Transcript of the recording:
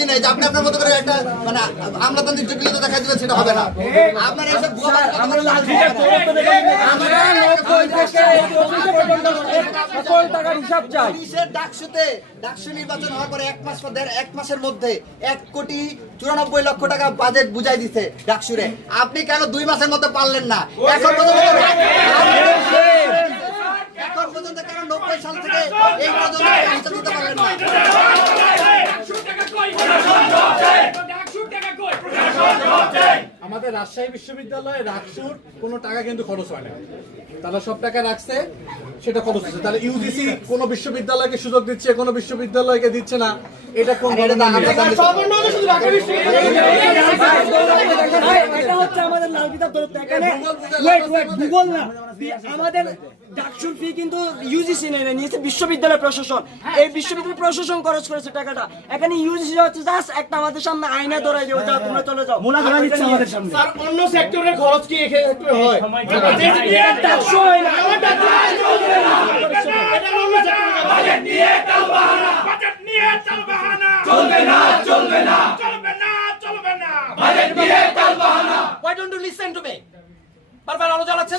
UGC নেই যে আপনি আপনার মতো করে একটা মানে আমলাতান্ত্রিক জটিলতা দেখা দিবেন, সেটা হবে না। আপনার এসব আমরা 90 থেকে 25 টাকার হিসাব চাই। পুলিশের ডাকসু নির্বাচন হওয়ার পরে এক মাসের মধ্যে 1,94,00,000 টাকা বাজেট বুঝাই দিছে ডাকসুরে। আপনি কেন 2 মাসের মধ্যে পারলেন না? এখন পর্যন্ত কেন 90 সাল থেকে এই পর্যন্ত হিসাব দিতে পারলেন না? আমাদের রাজশাহী বিশ্ববিদ্যালয়ে রাকসুর কোনো টাকা কিন্তু খরচ হয় না, তারা সব টাকা রাখছে, সেটা খরচ হচ্ছে। তাহলে ইউজিসি কোনো বিশ্ববিদ্যালয়কে সুযোগ দিচ্ছে, কোনো বিশ্ববিদ্যালয়কে দিচ্ছে না, এটা কোন এটা হচ্ছে আমাদের লাল কিতাব ধরতে এখানে ভূগোল না, আমাদের ডাকসুর ফি কিন্তু ইউজিসি নিয়েছে বিশ্ববিদ্যালয় প্রশাসন। এই বিশ্ববিদ্যালয় প্রশাসন খরচ করেছে টাকাটা। এখানে ইউজিসি হচ্ছে জাস্ট একটা আমাদের সামনে আয়না ধরাই দেবো, যাও তোমরা চলে যাও, মোনা ধরা দিচ্ছে আমাদের সামনে। স্যার অন্য সেক্টরের খরচ কি এক্ষেত্রে হয়? ডাকসু হয় না, Why don't you listen to me? বারবার আলো জ্বালাচ্ছেন।